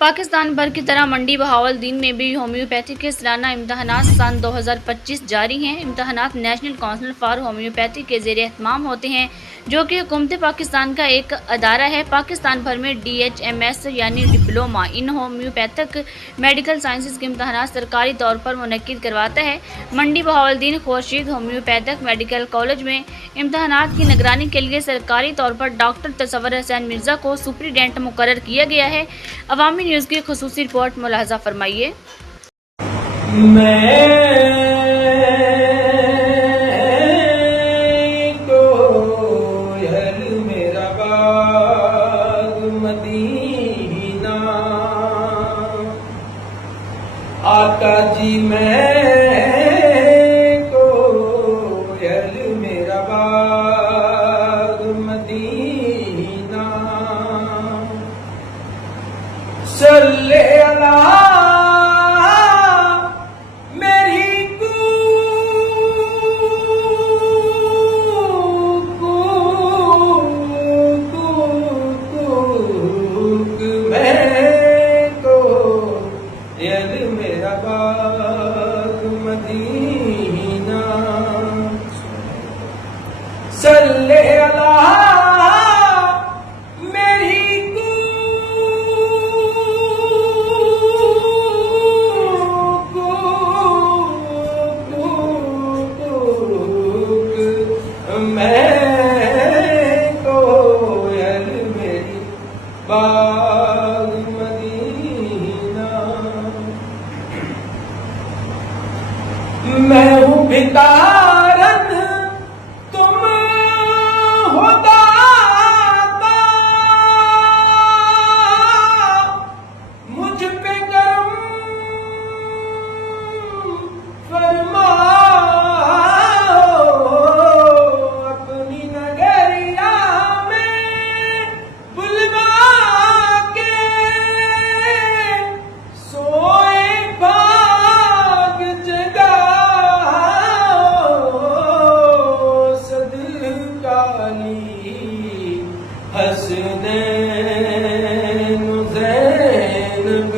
पाकिस्तान भर की तरह मंडी बहावलदीन में भी होम्योपैथी के सालाना इम्तहानात सन 2025 जारी हैं। इम्तहानात नेशनल काउंसिल फॉर होम्योपैथी के ज़ेरे एहतमाम होते हैं, जो कि हुकूमत पाकिस्तान का एक अदारा है। पाकिस्तान भर में DHMS यानी diploma in homeopathic medical sciences के इम्तहानात सरकारी तौर पर मुनक्किद करवाता है। मंडी बहावलदीन खुर्शीद होम्योपैथिक मेडिकल कॉलेज में इम्तहानात की निगरानी के लिए सरकारी तौर पर डॉक्टर तसव्वुर हुसैन मिर्ज़ा को सुप्रीडेंट मुकर्रर किया गया है। अवामी न्यूज़ की खुसूसी रिपोर्ट मुलाहजा फरमाइए। मेरा बाग मदीना आका जी मेरा बाग मदीना सल्ले अला मेरी मेरा बाग मदीना सल्ले अला बाग मदीना मैं हूँ भितारन तुम हो दाता मुझ पे करम फरमाओ अपनी नगरिया में बुलवा हसनैन ज़ैनब